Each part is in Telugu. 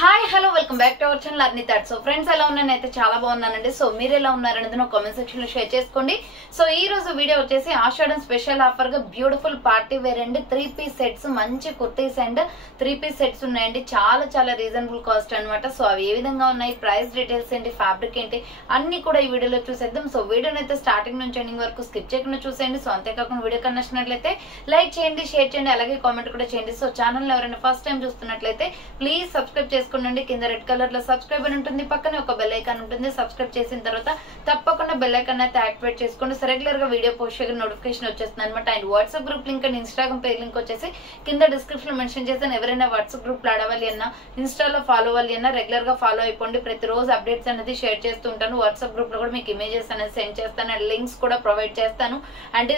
Hi hello welcome back to our channel అర్ని thought. So friends ఎలా ఉన్నానైతే చాలా బాగున్నానండి. సో మీరు ఎలా ఉన్నారనేది నా కామెంట్ సెక్షన్ లో షేర్ చేసుకోండి. సో ఈ రోజు వీడియో వచ్చేసి ఆషాఢం స్పెషల్ ఆఫర్ గా బ్యూటిఫుల్ పార్టీ వేర్ అండి 3 పీస్ సెట్స్, మంచి కుర్తీస్ అండ్ 3 పీస్ సెట్స్ ఉన్నాయండి. చాలా రీజనబుల్ కాస్ట్ అనమాట. సో అవి ఏ విధంగా ఉన్నాయి, ప్రైస్ డీటెయిల్స్ ఏంటి, ఫ్యాబ్రిక్ ఏంటి, అన్ని కూడా ఈ వీడియోలో చూసేద్దాం. సో వీడియోని అయితే స్టార్టింగ్ నుంచి ఎండింగ్ వరకు స్కిప్ చేయకుండా చూసేయండి. సో అంతేకాకుండా వీడియో కన్నా నచ్చినట్లయితే లైక్ చేయండి, షేర్ చేయండి, అలాగే కామెంట్ కూడా చేయండి. సో ఛానల్ ఎవరైనా ఫస్ట్ టైం చూస్తున్నట్లయితే ప్లీజ్ సబ్స్క్రైబ్ చేసుకోండి. కింద రెడ్ కలర్ లో సబ్స్క్రైబ్ అని ఉంటుంది, పక్కనే ఒక బెల్ ఐకాన్ ఉంటుంది. సబ్స్క్రైబ్ చేసిన తర్వాత తప్పకుండా బెల్ ఐకాన్ అయితే యాక్టివేట్ చేసుకోండి. సో రెగ్యులర్ గా వీడియో పోస్ట్ చేయగా నోటిఫికేషన్ వచ్చేస్తుంది అనమాట. And WhatsApp group link and Instagram page link వచ్చేసి కింద డిస్క్రిప్షన్ లో మెన్షన్ చేస్తాను. ఎవరైనా వాట్సాప్ గ్రూప్ లో ఆడవాలి అన్నా, ఇన్స్టాలో ఫాలో అవ్వాలి అన్నా రెగ్యులర్ గా ఫాలో అయిపోండి. ప్రతిరోజు అప్డేట్స్ అనేది షేర్ చేస్తూ ఉంటాను. వాట్సాప్ గ్రూప్ లో కూడా మీకు ఇమేజెస్ అనేది సెండ్ చేస్తాను అండ్ లింక్స్ కూడా ప్రొవైడ్ చేస్తాను. అండ్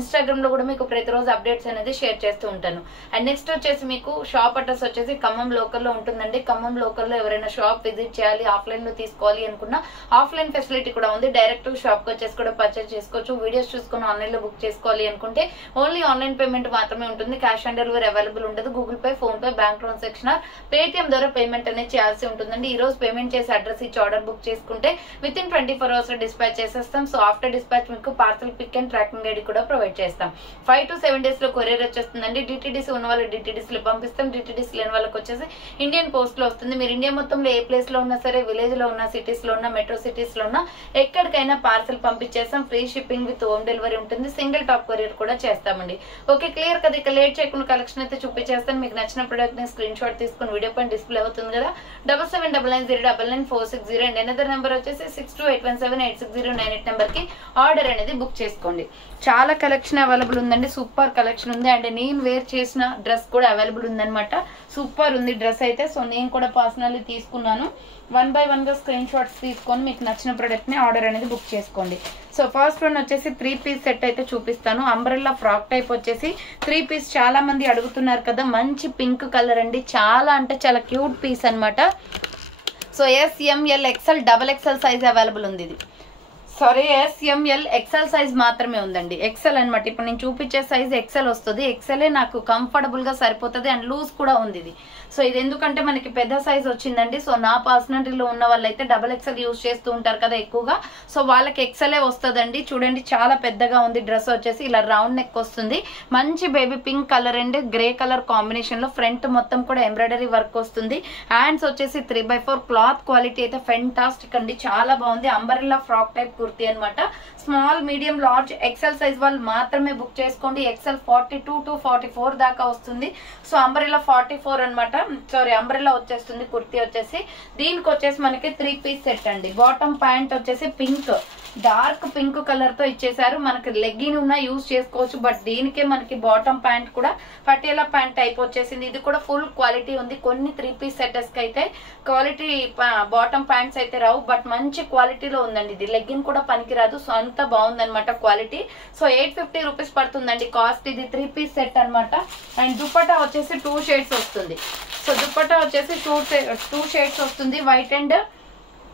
ఇన్స్టాగ్రామ్ లో కూడా మీకు ప్రతిరోజు అప్డేట్స్ అనేది షేర్ చేస్తూ ఉంటాను. అండ్ నెక్స్ట్ వచ్చేసి మీకు షాప్ అడ్రస్ వచ్చేసి ఖమ్మం లోకల్ లో ఉంటుందండి. ఖమ్మం లోకల్ లో ఎవరైనా షాప్ విజిట్ చేయాలి, ఆఫ్లైన్ లో తీసుకోవాలి అనుకున్నా ఆఫ్లైన్ ఫెసిలిటీ కూడా ఉంది. డైరెక్ట్ షాప్ కి వచ్చేసి కూడా పర్చేస్ చేసుకోవచ్చు. వీడియోస్ చూసుకుని ఆన్లైన్ లో బుక్ చేసుకోవాలి అనుకుంటే ఓన్లీ ఆన్లైన్ పేమెంట్ మాత్రమే ఉంటుంది. క్యాష్ ఆన్ డెలివరీ అవైలబుల్ ఉండదు. Google Pay, PhonePe, bank transaction Paytm ద్వారా పేమెంట్ అనేది చేయాల్సి ఉంటుందండి. ఈ రోజు పేమెంట్ చేసి అడ్రస్ ఇచ్చి ఆర్డర్ బుక్ చేసుకుంటే విత్ ఇన్ 24 hours లో డిస్పాచ్ చేసేస్తాం. సో ఆఫ్టర్ డిస్పాచ్ మీకు parcel pick and tracking ID కూడా ప్రొవైడ్ చేస్తాం. 5 to 7 days లో కొరియర్ వచ్చేస్తుందండి. డిటిడిసి ఉన్న వాళ్ళు డిటిడిసి లో పంపిస్తాం. డిటిడిసి లేని వాళ్ళకి వచ్చేసి ఇండియన్ పోస్ట్ లో వస్తుంది. మీరు ఇండియా మొత్తంలో ఏ ప్లేస్ లో ఉన్నా సరే, విలేజ్ లో ఉన్నా, సిటీస్ లో ఉన్నా, మెట్రో సిటీస్ లో ఉన్నా ఎక్కడికైనా పార్సల్ పంపించేస్తాం. Free shipping with home delivery ఉంటుంది. సింగిల్ టాప్ కొరియర్ కూడా చేస్తామండి. ఓకే, క్లియర్ కదా. ఇక లేట్ చేయకుండా కలెక్షన్ అయితే చూపించేస్తాను. మీకు నచ్చిన ప్రొడక్ట్ ని స్క్రీన్ షాట్ తీసుకుని వీడియో పైన డిస్ప్లే అవుతుంది కదా. 7799099460 అండ్ ఎనదర్ నెంబర్ వచ్చేసి 6281786098 నెంబర్ కి ఆర్డర్ అనేది బుక్ చేసుకోండి. చాలా కలెక్షన్ అవైలబుల్ ఉందండి. సూపర్ కలెక్షన్ ఉంది. అండ్ నేను వేర్ చేసిన డ్రెస్ కూడా అవైలబుల్ ఉందన్నమాట. సూపర్ ఉంది డ్రెస్ అయితే. సో నేను కూడా పర్సనల్లీ తీసుకున్నాను. 1 by 1 గా స్క్రీన్ షాట్స్ తీసుకొని మీకు నచ్చిన ప్రొడక్ట్ ని ఆర్డర్ అనేది బుక్ చేసుకోండి. సో ఫస్ట్ వన్ వచ్చేసి 3 పీస్ సెట్ అయితే చూపిస్తాను. అంబ్రెల్లా ఫ్రాక్ టైప్ వచ్చేసి 3 పీస్. చాలా మంది అడుగుతున్నారు కదా. మంచి పింక్ కలర్ అండి. చాలా అంటే చాలా క్యూట్ పీస్ అనమాట. So SML XL XXL size available ఉంది. ఇది సారీ SML XL సైజ్ మాత్రమే ఉందండి. XL అనమాట. ఇప్పుడు నేను చూపించే సైజ్ XL వస్తుంది. XL నాకు కంఫర్టబుల్ గా సరిపోతుంది అండ్ లూజ్ కూడా ఉంది ఇది. సో ఇది ఎందుకంటే మనకి పెద్ద సైజ్ వచ్చిందండి. సో నా పర్సనాలిటీలో ఉన్న వాళ్ళైతే XXL యూజ్ చేస్తూ ఉంటారు కదా ఎక్కువగా. సో వాళ్ళకి XL వస్తుందండి. చూడండి చాలా పెద్దగా ఉంది. డ్రెస్ వచ్చేసి ఇలా రౌండ్ నెక్ వస్తుంది. మంచి baby pink colour and grey colour combination లో ఫ్రంట్ మొత్తం కూడా ఎంబ్రాయిడరీ వర్క్ వస్తుంది. హ్యాండ్స్ వచ్చేసి 3/4 క్లాత్ క్వాలిటీ అయితే ఫెంటాస్టిక్ అండి. చాలా బాగుంది. అంబ్రెల్లా ఫ్రాక్ టైప్ కుర్తీ అనమాట. Small, medium, large, XL size వాళ్ళు మాత్రమే బుక్ చేసుకోండి. XL 42 to 44 దాకా వస్తుంది. సో అంబ్రెల్లా 44 అనమాట. సారీ అంబ్రెల్లా వచ్చేస్తుంది కుర్తీ వచ్చేసి. దీనికి వచ్చేసి మనకి 3 పీస్ సెట్ అండి. బాటమ్ ప్యాంట్ వచ్చేసి పింక్, డార్క్ పింక్ కలర్ తో ఇచ్చేసారు. మనకి లెగ్గిన్ ఉన్నా యూజ్ చేసుకోవచ్చు. బట్ దీనికే మనకి బాటమ్ ప్యాంట్ కూడా పటియాలా ప్యాంట్ టైప్ వచ్చేసింది. ఇది కూడా ఫుల్ క్వాలిటీ ఉంది. కొన్ని 3 పీస్ సెటర్స్ కి అయితే క్వాలిటీ బాటమ్ ప్యాంట్స్ అయితే రావు. బట్ మంచి క్వాలిటీలో ఉందండి. ఇది లెగ్గిన్ కూడా పనికిరాదు. సో అంత బాగుందనమాట క్వాలిటీ. సో 850 రూపీస్ పడుతుందండి కాస్ట్. ఇది 3 పీస్ సెట్ అనమాట. అండ్ దుపట్టా వచ్చేసి 2 షేడ్స్ వస్తుంది. సో దుపట్టా వచ్చేసి 2 షేడ్స్ వస్తుంది. White and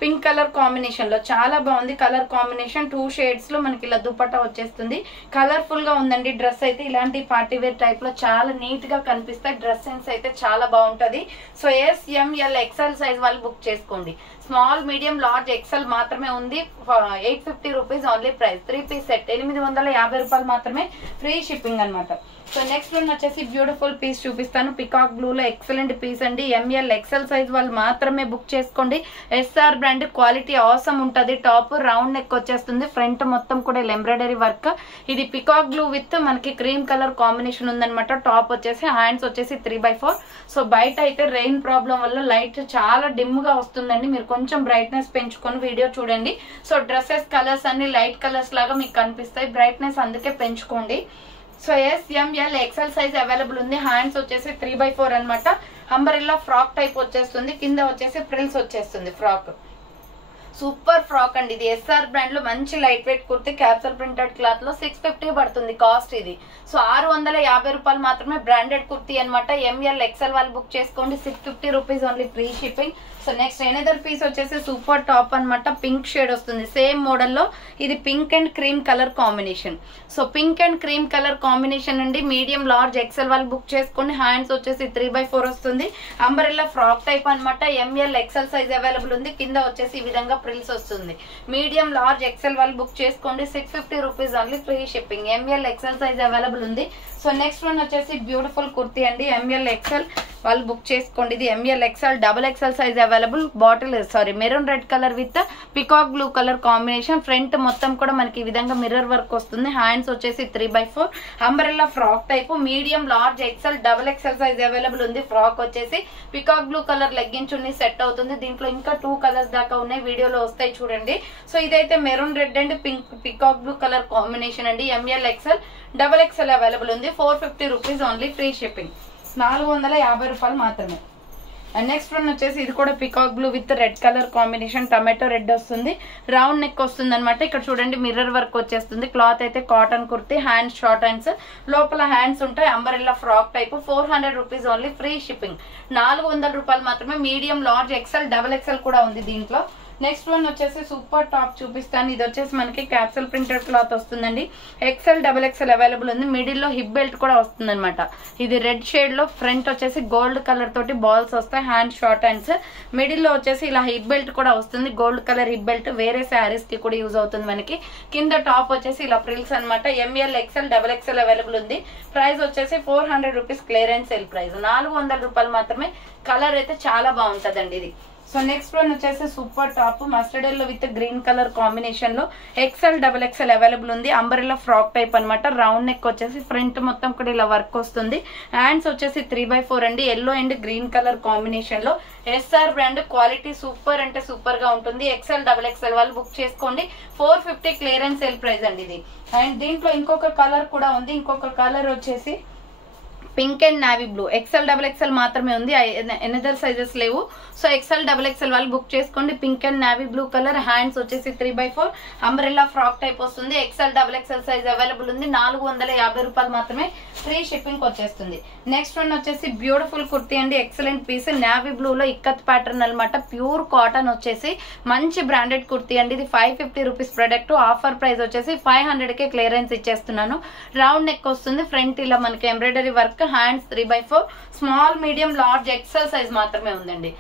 pink colour combination లో చాలా బాగుంది. కలర్ కాంబినేషన్ 2 షేడ్స్ లో మనకి ఇలా దుపట్టా వచ్చేస్తుంది. కలర్ఫుల్ గా ఉందండి డ్రెస్ అయితే. ఇలాంటి పార్టీ వేర్ టైప్ లో చాలా నీట్ గా కనిపిస్తాయి. డ్రెస్ సెన్స్ అయితే చాలా బాగుంటది. సో SML XL సైజ్ వాళ్ళు బుక్ చేసుకోండి. స్మాల్, మీడియం, లార్జ్, XL మాత్రమే ఉంది. 850 rupees only price. 3 piece set 850 రూపాయలు మాత్రమే. ఫ్రీ షిప్పింగ్ అనమాట. సో నెక్స్ట్ వన్ వచ్చేసి బ్యూటిఫుల్ పీస్ చూపిస్తాను. పికాక్ బ్లూ లో ఎక్సలెంట్ పీస్ అండి. ML XL సైజ్ వాళ్ళు మాత్రమే బుక్ చేసుకోండి. SR బ్రాండ్ క్వాలిటీ ఆసమ్ ఉంటది. టాప్ రౌండ్ నెక్ వచ్చేస్తుంది. ఫ్రంట్ మొత్తం కూడా ఎంబ్రాయిడరీ వర్క్. ఇది పికాక్ బ్లూ విత్ మనకి క్రీమ్ కలర్ కాంబినేషన్ ఉందనమాట. టాప్ వచ్చేసి, హ్యాండ్స్ వచ్చేసి 3/4. సో బయట అయితే రెయిన్ ప్రాబ్లం వల్ల లైట్ చాలా డిమ్ గా వస్తుందండి. మీరు కొంచెం బ్రైట్నెస్ పెంచుకొని వీడియో చూడండి. సో డ్రెస్సెస్ కలర్స్ అన్ని లైట్ కలర్స్ లాగా మీకు కనిపిస్తాయి. బ్రైట్నెస్ అందుకే పెంచుకోండి. So SML XL size available ఉంది. హ్యాండ్స్ వచ్చేసి 3/4 అనమాట. అంబ్రెల్లా ఫ్రాక్ టైప్ వచ్చేస్తుంది. కింద వచ్చేసి ఫ్రిల్స్ వచ్చేస్తుంది ఫ్రాక్. సూపర్ ఫ్రాక్ అండి. ఇది ఎస్ఆర్ బ్రాండ్ లో మంచి light weight kurti capsule printed cloth లో 650 పడుతుంది కాస్ట్ ఇది. సో 650 రూపాయలు మాత్రమే బ్రాండెడ్ కుర్తి అనమాట. ఎంఎల్ ఎక్సెల్ వాళ్ళు బుక్ చేసుకోండి. 650 rupees only free shipping. So next another piece వచ్చేసి సూపర్ టాప్ అనమాట. పింక్ షేడ్ వస్తుంది సేమ్ మోడల్ లో. ఇది pink and cream colour combination. So pink and cream colour combination అండి. మీడియం లార్జ్ ఎక్సెల్ వాళ్ళు బుక్ చేసుకోండి. హ్యాండ్స్ వచ్చేసి 3/4 వస్తుంది. అంబ్రెల్లా ఫ్రాక్ టైప్ అనమాట. ఎంఎల్ ఎక్సెల్ సైజ్ అవైలబుల్ ఉంది. కింద వచ్చేసి ఈ విధంగా ప్రిల్స్ వస్తుంది. మీడియం లార్జ్ ఎక్సెల్ వాళ్ళు బుక్ చేసుకోండి. 650 rupees only free shipping. M L XL size available ఉంది. సో నెక్స్ట్ వన్ వచ్చేసి బ్యూటిఫుల్ కుర్తీ అండి. ఎంఎల్ ఎక్సెల్ వాళ్ళు బుక్ చేసుకోండి. ఇది ML XL double XL size available. Maroon red colour with peacock blue colour combination. Front మొత్తం కూడా మనకి ఈ విధంగా మిర్రర్ వర్క్ వస్తుంది. హ్యాండ్స్ వచ్చేసి 3/4. Umbrella frock type. Medium large XL double XL size available ఉంది. ఫ్రాక్ వచ్చేసి peacock blue colour legging chunni set అవుతుంది. దీంట్లో ఇంకా 2 కలర్స్ దాకా ఉన్నాయి, వీడియోలో వస్తాయి చూడండి. సో ఇదైతే maroon red and pink peacock blue colour combination అండి. ML XL double XL available ఉంది. 450 రూపీస్ ఓన్లీ ఫ్రీ షిప్పింగ్. 450 రూపాయలు మాత్రమే. అండ్ నెక్స్ట్ వన్ వచ్చేసి ఇది కూడా peacock blue with red colour combination. Tomato red వస్తుంది. రౌండ్ నెక్ వస్తుంది అనమాట. ఇక్కడ చూడండి మిర్రర్ వర్క్ వచ్చేస్తుంది. క్లాత్ అయితే cotton kurti. Hands short hands, లోపల హ్యాండ్స్ ఉంటాయి. Umbrella frock type. 400 rupees only free shipping. 400 రూపాయలు మాత్రమే. Medium large XL double XL కూడా ఉంది దీంట్లో. నెక్స్ట్ వన్ వచ్చేసి సూపర్ టాప్ చూపిస్తాను. ఇది వచ్చేసి మనకి క్యాప్సూల్ ప్రింటెడ్ క్లాత్ వస్తుందండి. ఎక్సెల్ డబుల్ ఎక్సెల్ అవైలబుల్ ఉంది. మిడిల్ లో హిప్ బెల్ట్ కూడా వస్తుంది అనమాట. ఇది రెడ్ షేడ్ లో ఫ్రంట్ వచ్చేసి గోల్డ్ కలర్ తోటి బాల్స్ వస్తాయి. Hand short hands. మిడిల్ లో వచ్చేసి ఇలా హిప్ బెల్ట్ కూడా వస్తుంది. గోల్డ్ కలర్ హిప్ బెల్ట్ వేరే శారీస్ కి కూడా యూజ్ అవుతుంది మనకి. కింద టాప్ వచ్చేసి ఇలా ప్రిల్స్ అనమాట. ML XL double XL available ఉంది. ప్రైస్ వచ్చేసి 400 రూపీస్ క్లియరెన్స్ సేల్ ప్రైస్. 400 రూపాయలు మాత్రమే. కలర్ అయితే చాలా బాగుంటదండి ఇది. సో నెక్స్ట్ వన్ వచ్చేసి super top mustard yellow with green colour combination లో ఎక్సెల్ డబుల్ ఎక్సెల్ అవైలబుల్ ఉంది. అంబరెల్లా ఫ్రాక్ టైప్ అనమాట. రౌండ్ నెక్ వచ్చేసి ఫ్రంట్ మొత్తం కూడా ఇలా వర్క్ వస్తుంది. హ్యాండ్స్ వచ్చేసి 3/4 అండి. Yellow and green colour combination లో. ఎస్ఆర్ బ్రాండ్ క్వాలిటీ సూపర్ అంటే సూపర్ గా ఉంటుంది. ఎక్సెల్ డబుల్ ఎక్సెల్ వాళ్ళు బుక్ చేసుకోండి. 450 క్లియరెన్స్ సేల్ ప్రైస్ అండి ఇది. అండ్ దీంట్లో ఇంకొక కలర్ కూడా ఉంది. ఇంకొక కలర్ వచ్చేసి pink and navy blue. XL double XL మాత్రమే ఉంది. ఎనదర్ సైజెస్ లేవు. సో ఎక్సెల్ డబుల్ ఎక్సెల్ వాళ్ళు బుక్ చేసుకోండి. Pink and navy blue colour. Hands వచ్చేసి 3/4. అంబ్రెల్లా ఫ్రాక్ టైప్ వస్తుంది. XL double XL size available ఉంది. 450 రూపాయలు మాత్రమే. ఫ్రీ షిప్పింగ్ వచ్చేస్తుంది. నెక్స్ట్ వన్ వచ్చేసి బ్యూటిఫుల్ కుర్తీ అండి. Excellent piece. నావీ బ్లూ లో ఇక్కత్ ప్యాటర్న్ అనమాట. ప్యూర్ కాటన్ వచ్చేసి మంచి బ్రాండెడ్ కుర్తీ అండి. ఇది 550 రూపీస్ ప్రొడక్ట్. ఆఫర్ ప్రైస్ వచ్చేసి 500 కే క్లియరెన్స్ ఇచ్చేస్తున్నాను. రౌండ్ నెక్ వస్తుంది. ఫ్రంట్ ఇలా మనకి embroidery work. Hands 3/4. Small medium large XL size మాత్రమే ఉందండి.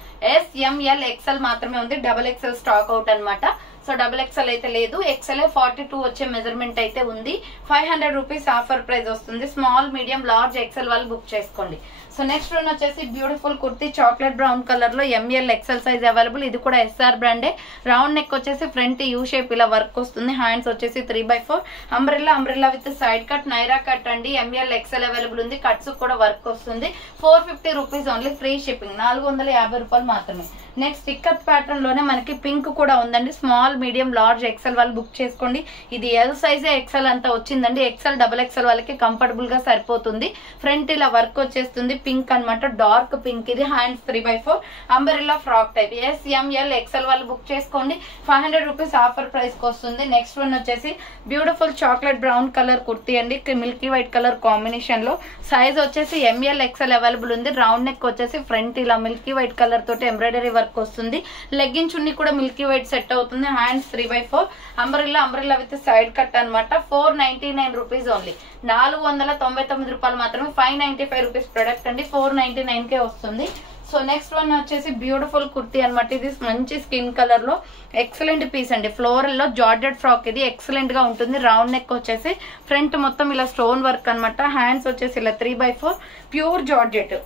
SML ఎక్సెల్ మాత్రమే ఉంది. డబుల్ ఎక్సెల్ స్టాక్ అవుట్ అనమాట. సో డబుల్ ఎక్సెల్ అయితే లేదు. ఎక్సెల్ 42 వచ్చే మెజర్మెంట్ అయితే ఉంది. 500 రూపీస్ ఆఫర్ ప్రైస్ వస్తుంది. స్మాల్ మీడియం లార్జ్ ఎక్సెల్ వాళ్ళు బుక్ చేసుకోండి. సో నెక్స్ట్ వన్ వచ్చేసి beautiful kurti chocolate brown colour లో ఎంఎల్ ఎక్సెల్ సైజ్ అవైలబుల్. ఇది కూడా ఎస్ఆర్ బ్రాండే. రౌండ్ నెక్ వచ్చేసి ఫ్రంట్ యూ షేప్ ఇలా వర్క్ వస్తుంది. హ్యాండ్స్ వచ్చేసి 3/4. Umbrella with side cut Naira cut అండి. ఎంఎల్ ఎక్సెల్ అవైలబుల్ ఉంది. కట్స్ కూడా వర్క్ వస్తుంది. 450 రూపీస్ ఓన్లీ ఫ్రీ షిప్పింగ్. 450 రూపాయలు మాత్రమే. నెక్స్ట్ ఇక్కత్ ప్యాటర్న్ లోనే మనకి పింక్ కూడా ఉందండి. స్మాల్ మీడియం లార్జ్ ఎక్సెల్ వాళ్ళు బుక్ చేసుకోండి. ఇది ఎల్ సైజే ఎక్సెల్ అంతా వచ్చిందండి. ఎక్సెల్ డబుల్ ఎక్సెల్ వాళ్ళకి కంఫర్టబుల్ గా సరిపోతుంది. ఫ్రంట్ ఇలా వర్క్ వచ్చేస్తుంది. పింక్ అనమాట. డార్క్ పింక్ ఇది. Hands 3/4. Umbrella frock type. SML XL వాళ్ళు బుక్ చేసుకోండి. 500 రూపీస్ ఆఫర్ ప్రైస్ కి వస్తుంది. నెక్స్ట్ వన్ వచ్చేసి beautiful chocolate brown colour kurti అండి. మిల్కీ వైట్ కలర్ కాంబినేషన్ లో. సైజ్ వచ్చేసి ML ఎక్సెల్ అవైలబుల్ ఉంది. రౌండ్ నెక్ వచ్చేసి ఫ్రంట్ ఇలా మిల్కీ వైట్ కలర్ తోటి ఎంబ్రాయిడరీ వర్క్ వస్తుంది. లెగ్గిన్ చున్నీ కూడా మిల్కీ వైట్ సెట్ అవుతుంది. Hands 3/4. Umbrella with side cut అనమాట. 499 రూపీస్ ఓన్లీ. 499 రూపాయలు మాత్రమే. 595 రూపీస్ ప్రొడక్ట్ అండి. 499 కే వస్తుంది. సో నెక్స్ట్ వన్ వచ్చేసి బ్యూటిఫుల్ కుర్తీ అనమాట. ఇది మంచి స్కిన్ కలర్ లో ఎక్సలెంట్ పీస్ అండి. ఫ్లోరల్ లో జార్జెట్ ఫ్రాక్. ఇది ఎక్సలెంట్ గా ఉంటుంది. రౌండ్ నెక్ వచ్చేసి ఫ్రంట్ మొత్తం ఇలా స్టోన్ వర్క్ అనమాట. హ్యాండ్స్ వచ్చేసి ఇలా 3/4. ప్యూర్ జార్జెట్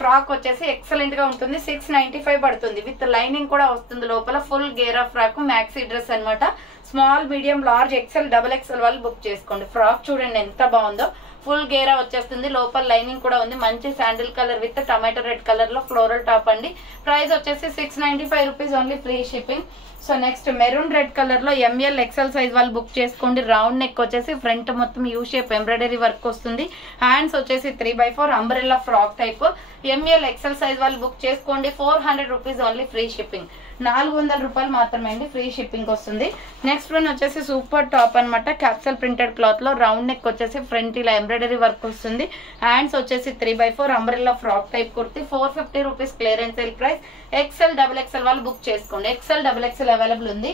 ఫ్రాక్ వచ్చేసి ఎక్సలెంట్ గా ఉంటుంది. 695 పడుతుంది. విత్ లైనింగ్ కూడా వస్తుంది లోపల. ఫుల్ గేరా ఫ్రాక్ మ్యాక్సీ డ్రెస్ అనమాట. Small medium large XL double XL వాళ్ళు బుక్ చేసుకోండి. ఫ్రాక్ చూడండి ఎంత బాగుందో. ఫుల్ గేరా వచ్చేస్తుంది, లోపల లైనింగ్ కూడా ఉంది. మంచి sandal colour with tomato red colour లో ఫ్లోరల్ టాప్ అండి. ప్రైస్ వచ్చేసి 695 rupees only, free shipping. So next maroon red colour లో ఎంఎల్ ఎక్సెల్ సైజ్ వాళ్ళు బుక్ చేసుకోండి. రౌండ్ నెక్ వచ్చేసి ఫ్రంట్ మొత్తం యూ షేప్ ఎంబ్రాయిడరీ వర్క్ వస్తుంది. హ్యాండ్స్ వచ్చేసి 3x4 umbrella frock type. ML XL size వాళ్ళు బుక్ చేసుకోండి. 400 రూపీస్ ఓన్లీ, ఫ్రీ షిప్పింగ్. 400 రూపాయలు మాత్రమే అండి, ఫ్రీ షిప్పింగ్ వస్తుంది. నెక్స్ట్ వన్ వచ్చేసి సూపర్ టాప్ అనమాట. క్యాప్సల్ ప్రింటెడ్ క్లాత్ లో రౌండ్ నెక్ వచ్చేసి ఫ్రంట్ ఇలా ఎంబ్రాయిడరీ వర్క్ వస్తుంది. హ్యాండ్స్ వచ్చేసి 3x4 umbrella frock type kurti. 450 rupees clearance sale price. XL double XL వాళ్ళు బుక్ చేసుకోండి. ఎక్సెల్ డబుల్ ఎక్సెల్ అవైలబుల్ ఉంది.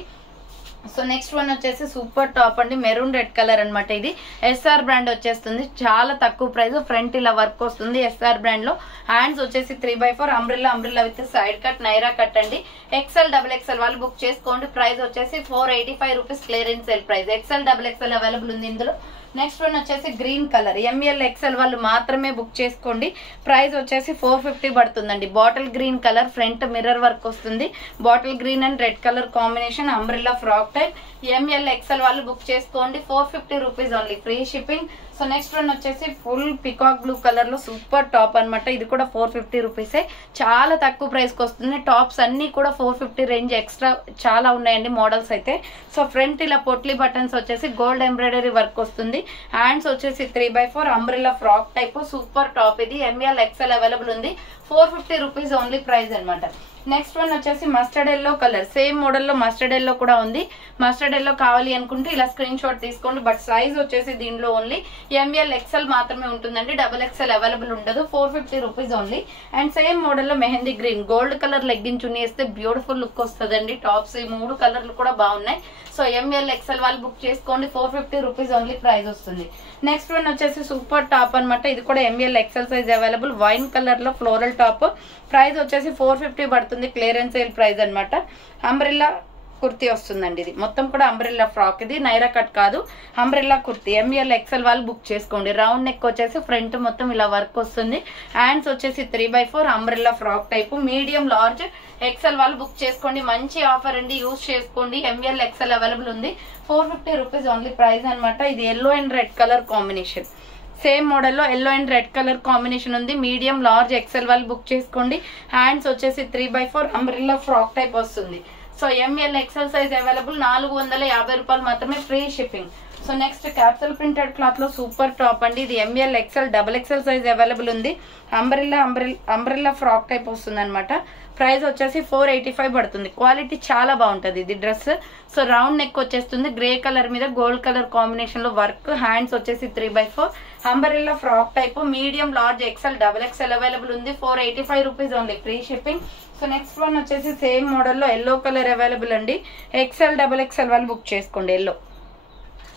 సో నెక్స్ట్ వన్ వచ్చేసి సూపర్ టాప్ అండి, మెరూన్ రెడ్ కలర్ అనమాట. ఇది ఎస్ఆర్ బ్రాండ్ వచ్చేస్తుంది, చాలా తక్కువ ప్రైస్. ఫ్రంట్ ఇలా వర్క్ వస్తుంది ఎస్ఆర్ బ్రాండ్ లో. హ్యాండ్స్ వచ్చేసి 3x4 umbrella with side cut Naira cut అండి. ఎక్సెల్ డబుల్ ఎక్సెల్ వాళ్ళు బుక్ చేసుకోండి. ప్రైస్ వచ్చేసి 485 rupees clearance sale price. XL double XL available ఉంది ఇందులో. నెక్స్ట్ వన్ వచ్చేసి గ్రీన్ కలర్, ఎంఎల్ ఎక్సెల్ వాళ్ళు మాత్రమే బుక్ చేసుకోండి. ప్రైస్ వచ్చేసి 450 పడుతుందండి. Bottle green colour, front mirror work వస్తుంది. Bottle green and red colour combination, umbrella frock type. ML XL వాళ్ళు బుక్ చేసుకోండి. 450 rupees only, free shipping. So next one వచ్చేసి ఫుల్ పికాక్ బ్లూ కలర్ లో సూపర్ టాప్ అనమాట. ఇది కూడా 450 రూపీసే, చాలా తక్కువ ప్రైస్ కి వస్తుంది. టాప్స్ అన్ని కూడా 450 రేంజ్, ఎక్స్ట్రా చాలా ఉన్నాయండి మోడల్స్ అయితే. సో ఫ్రంట్ ఇలా పొట్లీ బటన్స్ వచ్చేసి గోల్డ్ ఎంబ్రాయిడరీ వర్క్ వస్తుంది. హ్యాండ్స్ వచ్చేసి 3x4 umbrella frock type. Super top ఇది. ఎంఎల్ ఎక్సెల్ అవైలబుల్ ఉంది. 450 రూపీస్ ఓన్లీ ప్రైస్ అనమాట. నెక్స్ట్ వన్ వచ్చేసి mustard yellow colour, same model లో మస్టర్డ్ ఎల్లో కూడా ఉంది. మస్టర్డ్ ఎల్లో కావాలి అనుకుంటే ఇలా స్క్రీన్ షాట్ తీసుకోండి. బట్ సైజ్ వచ్చేసి దీనిలో ఓన్లీ ఎంఎల్ ఎక్సెల్ మాత్రమే ఉంటుందండి, డబుల్ ఎక్సెల్ అవైలబుల్ ఉండదు. 450 rupees only. And same model లో mehndi green gold colour legging చున్నీ వేస్తే బ్యూటిఫుల్ లుక్ వస్తుందండి. టాప్స్ ఈ 3 కలర్లు కూడా బాగున్నాయి. సో ఎంఎల్ ఎక్సెల్ వాళ్ళు బుక్ చేసుకోండి. 450 రూపీస్ ఓన్లీ ప్రైస్ వస్తుంది. నెక్స్ట్ వన్ వచ్చేసి సూపర్ టాప్ అనమాట. ఇది కూడా M L XL size available. Wine colour లో ఫ్లోరల్ టాప్. ప్రైస్ వచ్చేసి 450 పడుతుంది, క్లియరెన్స్ సేల్ ప్రైస్ అనమాట. అంబ్రెల్లా కుర్తీ వస్తుందండి. ఇది మొత్తం కూడా అంబ్రెల్లా ఫ్రాక్, ఇది నైరా కట్ కాదు, అంబ్రెల్లా కుర్తీ. ఎంఎల్ ఎక్సెల్ వాళ్ళు బుక్ చేసుకోండి. రౌండ్ నెక్ వచ్చేసి ఫ్రంట్ మొత్తం ఇలా వర్క్ వస్తుంది. హ్యాండ్స్ వచ్చేసి 3x4 umbrella frock type. Medium large XL వాళ్ళు బుక్ చేసుకోండి. మంచి ఆఫర్ అండి, యూజ్ చేసుకోండి. ఎంఎల్ ఎక్సెల్ అవైలబుల్ ఉంది. 450 రూపీస్ ఓన్లీ ప్రైస్ అనమాట. ఇది yellow and red colour combination, same మోడల్లో yellow and red colour combination ఉంది. మీడియం లార్జ్ ఎక్సెల్ వాళ్ళు బుక్ చేసుకోండి. హ్యాండ్స్ వచ్చేసి 3x4 అంబ్రెల్లా ఫ్రాక్ టైప్ వస్తుంది. So ML XL size available. 450 రూపాయలు మాత్రమే, free shipping. So next capsule printed cloth లో సూపర్ టాప్ అండి. ఇది ML XL double XL size available ఉంది. అంబ్రెల్లా ఫ్రాక్ టైప్ వస్తుంది అనమాట. ప్రైస్ వచ్చేసి 485 పడుతుంది. క్వాలిటీ చాలా బాగుంటది ఇది డ్రెస్. సో రౌండ్ నెక్ వచ్చేస్తుంది, గ్రే కలర్ మీద గోల్డ్ కలర్ కాంబినేషన్ లో వర్క్. హ్యాండ్స్ వచ్చేసి 3x4 umbrella frock type. Medium large XL double XL available ఉంది. 485 rupees only, free shipping. So next one వచ్చేసి సేమ్ మోడల్లో ఎల్లో కలర్ అవైలబుల్ అండి. ఎక్సెల్ డబుల్ ఎక్సెల్ వాళ్ళు బుక్ చేసుకోండి. Yellow,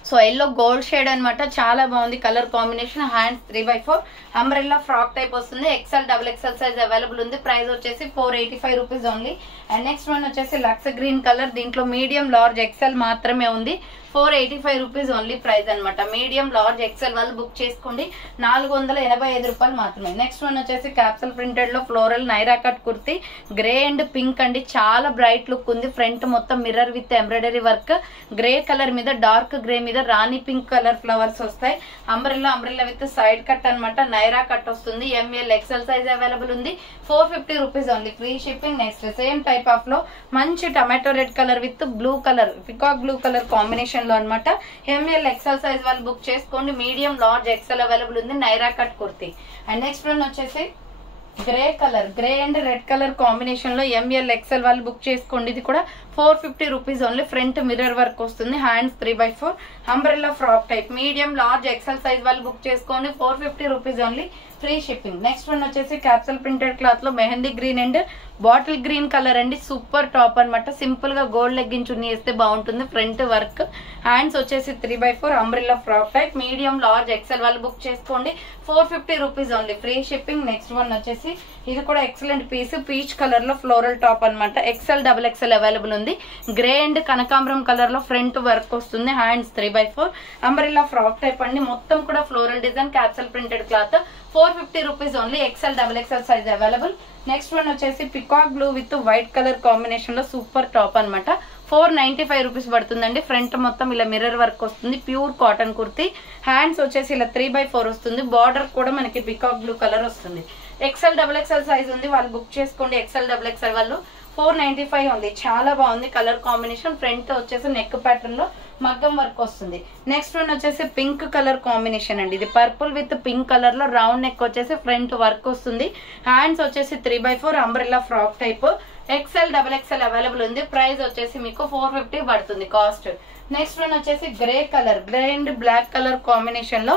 so yellow gold shade అనమాట, చాలా బాగుంది colour combination. Hands 3x4 umbrella frock type వస్తుంది. XL double XL size available ఉంది. ప్రైస్ వచ్చేసి 485 rupees only. And next one వచ్చేసి లక్స్ గ్రీన్ కలర్. దీంట్లో మీడియం లార్జ్ ఎక్సెల్ మాత్రమే ఉంది. 485 రూపీస్ ఓన్లీ ప్రైస్ అనమాట. మీడియం లార్జ్ ఎక్సెల్ వాళ్ళు బుక్ చేసుకోండి. 485 రూపాయలు మాత్రమే. నెక్స్ట్ వన్ వచ్చేసి క్యాప్సల్ ప్రింటెడ్ లో floral Naira cut kurti. Grey and pink అండి, చాలా బ్రైట్ లుక్ ఉంది. ఫ్రంట్ మొత్తం mirror with embroidery work. Grey colour మీద డార్క్ గ్రే మీద రాణి పింక్ కలర్ ఫ్లవర్స్ వస్తాయి. అంబ్రెల్లా విత్ సైడ్ కట్ అనమాట. నైరా కట్ వస్తుంది. ఎంఎల్ ఎక్సెల్ సైజ్ అవైలబుల్ ఉంది. 450 rupees only, free shipping. Next same type of లో మంచి tomato red colour with blue colour, peacock blue colour combination లో అనమాట. ఎంఎల్ ఎక్సెల్ సైజ్ వాళ్ళు బుక్ చేసుకోండి. మీడియం లార్జ్ ఎక్సెల్ అవైలబుల్ ఉంది. Naira cut kurti. And next one వచ్చేసి grey colour, grey and red colour combination లో ఎంఎల్ ఎక్సెల్ వాళ్ళు బుక్ చేసుకోండి. ఇది కూడా 450 rupees only. Front mirror work వస్తుంది. Hands 3x4 umbrella frock type. Medium large XL size వాళ్ళు బుక్ చేసుకోండి. 450 rupees only, free shipping. Next one వచ్చేసి క్యాప్సల్ ప్రింటెడ్ క్లాత్ లో mehndi green and bottle green colour అండి. సూపర్ టాప్ అనమాట. సింపుల్ గా గోల్డ్ లెగ్గిన్ చున్నీ వేస్తే బాగుంటుంది. Front work. హ్యాండ్స్ వచ్చేసి 3x4 umbrella frock type. Medium large XL వాళ్ళు బుక్ చేసుకోండి. 450 rupees only, free shipping. Next one వచ్చేసి ఇది కూడా ఎక్సలెంట్ పీస్, పీచ్ కలర్ లో ఫ్లోరల్ టాప్ అనమాట. ఎక్సెల్ డబుల్ ఎక్సెల్ అవైలబుల్ ఉంది. గ్రే అండ్ కనకాంబరం కలర్ లో ఫ్రంట్ వర్క్ వస్తుంది. Hands 3x4 umbrella frock type అండి. మొత్తం కూడా floral design, capsule printed cloth. 450 rupees only. XL double XL size available. Next one వచ్చేసి peacock blue with white colour combination లో సూపర్ టాప్ అనమాట. 495 రూపీస్ పడుతుందండి. ఫ్రంట్ మొత్తం ఇలా మిర్రర్ వర్క్ వస్తుంది, ప్యూర్ కాటన్ కుర్తీ. హ్యాండ్స్ వచ్చేసి ఇలా 3/4 వస్తుంది. బార్డర్ కూడా మనకి పికాక్ బ్లూ కలర్ వస్తుంది. XL XXL సైజ్ ఉంది, వాళ్ళు బుక్ చేసుకోండి. XL XXL వాళ్ళు 495 ఉంది. చాలా బాగుంది కలర్ కాంబినేషన్. ఫ్రంట్ వచ్చేసి నెక్ ప్యాటర్న్ లో మగ్గం వర్క్ వస్తుంది. నెక్స్ట్ వన్ వచ్చేసి పింక్ కలర్ కాంబినేషన్ అండి. ఇది పర్పుల్ విత్ పింక్ కలర్ లో రౌండ్ నెక్ వచ్చేసి ఫ్రంట్ వర్క్ వస్తుంది. హ్యాండ్స్ వచ్చేసి 3/4 umbrella frock type. XL XXL available ఉంది. ప్రైస్ వచ్చేసి మీకు 450 పడుతుంది కాస్ట్. నెక్స్ట్ వన్ వచ్చేసి grey colour, grey and black colour combination లో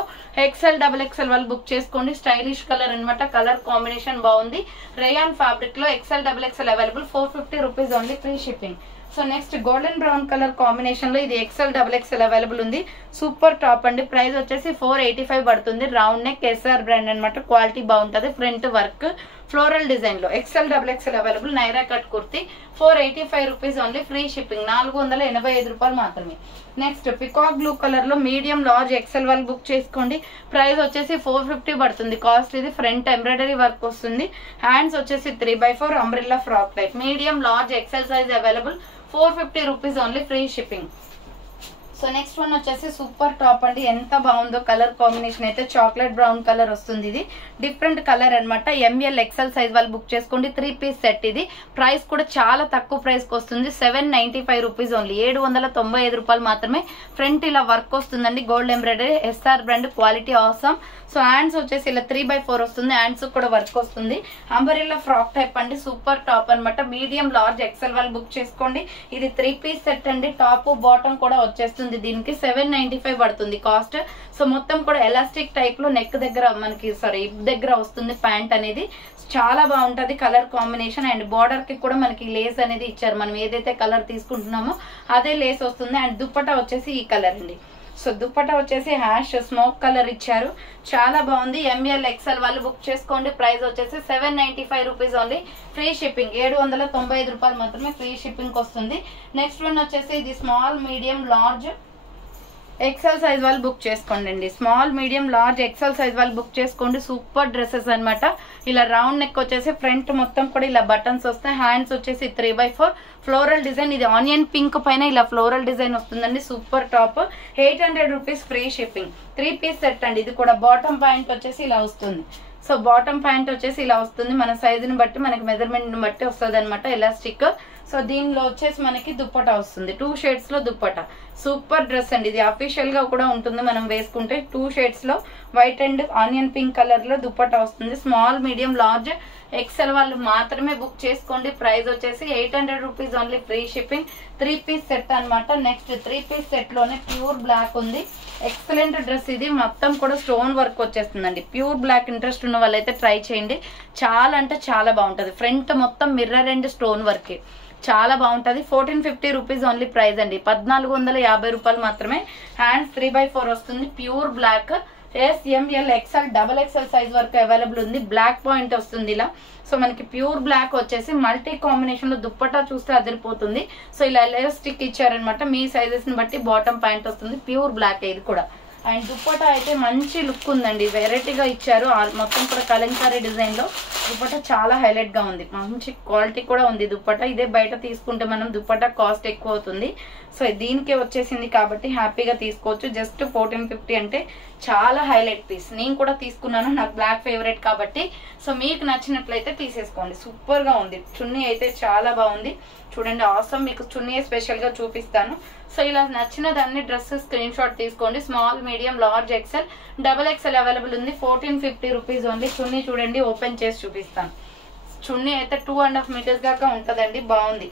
XL XXL వాళ్ళు బుక్ చేసుకోండి. స్టైలిష్ కలర్ అనమాట. కలర్ కాంబినేషన్ బాగుంది. రేయాన్ ఫ్యాబ్రిక్ లో XL XXL available. 450 rupees only, free shipping. So next golden brown colour combination లో ఇది XL XXL అవైలబుల్ ఉంది. సూపర్ టాప్ అండి. ప్రైస్ వచ్చేసి 485 పడుతుంది. రౌండ్ నెక్ SR బ్రాండ్ అనమాట. క్వాలిటీ బాగుంటది. ఫ్రంట్ వర్క్ ఫ్లోరల్ డిజైన్ లో XL XXL available. Naira cut kurti 485 rupees only, free shipping. 485 రూపాయలు మాత్రమే. నెక్స్ట్ పికాక్ బ్లూ కలర్ లో మీడియం లార్జ్ XL వాళ్ళు బుక్ చేసుకోండి. ప్రైస్ వచ్చేసి 450 పడుతుంది కాస్ట్. ఇది ఫ్రంట్ ఎంబ్రాయిడరీ వర్క్ వస్తుంది. హ్యాండ్స్ వచ్చేసి 3/4 umbrella frock type. Medium large XL size available. 450 rupees only, free shipping. So next one వచ్చేసి సూపర్ టాప్ అండి. ఎంత బాగుందో కలర్ కాంబినేషన్ అయితే. చాక్లెట్ బ్రౌన్ కలర్ వస్తుంది. ఇది డిఫరెంట్ కలర్ అనమాట. ML XL సైజ్ వాళ్ళు బుక్ చేసుకోండి. 3 పీస్ సెట్. ఇది ప్రైస్ కూడా చాలా తక్కువ ప్రైస్ కి వస్తుంది. 795 రూపీస్ ఓన్లీ, 795 రూపాయలు మాత్రమే. ఫ్రంట్ ఇలా వర్క్ వస్తుందండి. Gold embroidery SR brand. Quality awesome. So hands వచ్చేసి ఇలా 3/4 వస్తుంది. హ్యాండ్స్ కూడా వర్క్ వస్తుంది. అంబరెల్లా ఫ్రాక్ టైప్ అండి. సూపర్ టాప్ అనమాట. మీడియం లార్జ్ XL వాళ్ళు బుక్ చేసుకోండి. ఇది 3 పీస్ సెట్ అండి. టాప్ బాటమ్ కూడా వచ్చేస్తుంది. దీనికి 795 పడుతుంది కాస్ట్. సో మొత్తం కూడా ఎలాస్టిక్ టైప్ లో నెక్ దగ్గర మనకి దగ్గర వస్తుంది ప్యాంట్ అనేది. చాలా బాగుంటది కలర్ కాంబినేషన్. అండ్ బార్డర్ కి కూడా మనకి లేస్ అనేది ఇచ్చారు. మనం ఏదైతే కలర్ తీసుకుంటున్నామో అదే లేస్ వస్తుంది. అండ్ దుప్పటా వచ్చేసి ఈ కలర్ అండి. సో దుప్పటా వచ్చేసి హ్యాష్ స్మోక్ కలర్ ఇచ్చారు. చాలా బాగుంది. ML XL వాళ్ళు బుక్ చేసుకోండి. ప్రైస్ వచ్చేసి 795 రూపీస్ ఓన్లీ, ఫ్రీ షిప్పింగ్. 795 రూపాయలు మాత్రమే, ఫ్రీ షిప్పింగ్ వస్తుంది. నెక్స్ట్ వన్ వచ్చేసి ఇది small medium large XL size వాళ్ళు బుక్ చేసుకోండి అండి. Small medium large XL size వాళ్ళు బుక్ చేసుకోండి. సూపర్ డ్రెస్సెస్ అనమాట. ఇలా రౌండ్ నెక్ వచ్చేసి ఫ్రంట్ మొత్తం కూడా ఇలా బటన్స్ వస్తాయి. హ్యాండ్స్ వచ్చేసి 3/4 ఫ్లోరల్ డిజైన్. ఇది ఆనియన్ పింక్ పైన ఇలా ఫ్లోరల్ డిజైన్ వస్తుందండి. Super top. 800 rupees, free shipping. 3 piece set అండి. ఇది కూడా బాటమ్ పాయింట్ వచ్చేసి ఇలా వస్తుంది. సో బాటమ్ పాయింట్ వచ్చేసి ఇలా వస్తుంది. మన సైజుని బట్టి మనకి మెజర్మెంట్ బట్టి వస్తుంది అనమాట ఎలాస్టిక్. సో దీనిలో వచ్చేసి మనకి దుప్పటా వస్తుంది. 2 షేడ్స్ లో దుప్పటా. సూపర్ డ్రెస్ అండి. ఇది అఫీషియల్ గా కూడా ఉంటుంది మనం వేసుకుంటే. 2 షేడ్స్ లో white and onion pink colour లో దుప్పటా వస్తుంది. స్మాల్ మీడియం లార్జ్ XL వాళ్ళు మాత్రమే బుక్ చేసుకోండి. ప్రైస్ వచ్చేసి 800 rupees only, free shipping. 3 piece set అనమాట. నెక్స్ట్ 3 పీస్ సెట్ లోనే ప్యూర్ బ్లాక్ ఉంది. ఎక్సలెంట్ డ్రెస్ ఇది. మొత్తం కూడా స్టోన్ వర్క్ వచ్చేస్తుందండి. ప్యూర్ బ్లాక్ ఇంట్రెస్ట్ ఉన్న వాళ్ళైతే ట్రై చేయండి. చాలా అంటే చాలా బాగుంటది. ఫ్రంట్ మొత్తం మిర్రర్ అండ్ స్టోన్ వర్క్. చాలా బాగుంటది. 1450 రూపీస్ ఓన్లీ ప్రైస్ అండి. 1450 రూపాయలు మాత్రమే. హ్యాండ్స్ 3/4 వస్తుంది. Pure black. SML XL XXL size వరకు అవైలబుల్ ఉంది. బ్లాక్ పాయింట్ వస్తుంది ఇలా. సో మనకి ప్యూర్ బ్లాక్ వచ్చేసి మల్టీ కాంబినేషన్ లో దుప్పటా చూస్తే అదిరిపోతుంది. సో ఇలా ఎలాస్టిక్ ఇచ్చారనమాట. మీ సైజెస్ ని బట్టి బాటమ్ పాయింట్ వస్తుంది. ప్యూర్ బ్లాక్ ఇది కూడా. అండ్ దుప్పటా అయితే మంచి లుక్ ఉందండి. వెరైటీగా ఇచ్చారు. మొత్తం కూడా కలంకారీ డిజైన్ లో దుప్పటా చాలా హైలైట్ గా ఉంది. మంచి క్వాలిటీ కూడా ఉంది దుప్పటా. ఇదే బయట తీసుకుంటే మనం దుప్పటా కాస్ట్ ఎక్కువ అవుతుంది. సో దీనికే వచ్చేసింది కాబట్టి హ్యాపీగా తీసుకోవచ్చు. జస్ట్ 1450 అంటే చాలా హైలైట్ పీస్. నేను కూడా తీసుకున్నాను. నాకు బ్లాక్ ఫేవరెట్ కాబట్టి. సో మీకు నచ్చినట్లయితే తీసేసుకోండి. సూపర్ గా ఉంది. చున్నీ అయితే చాలా బాగుంది. చూడండి ఆసమ్. మీకు చున్నీ స్పెషల్ గా చూపిస్తాను. సో ఇలా నచ్చిన దాన్ని డ్రెస్ స్క్రీన్ షాట్ తీసుకోండి. Small medium large XL XXL available ఉంది. 1450 రూపీస్ ఓన్లీ. చున్నీ చూడండి ఓపెన్ చేసి చూపిస్తాను. చున్నీ అయితే 2.5 మీటర్స్ దాకా ఉంటదండి. బాగుంది.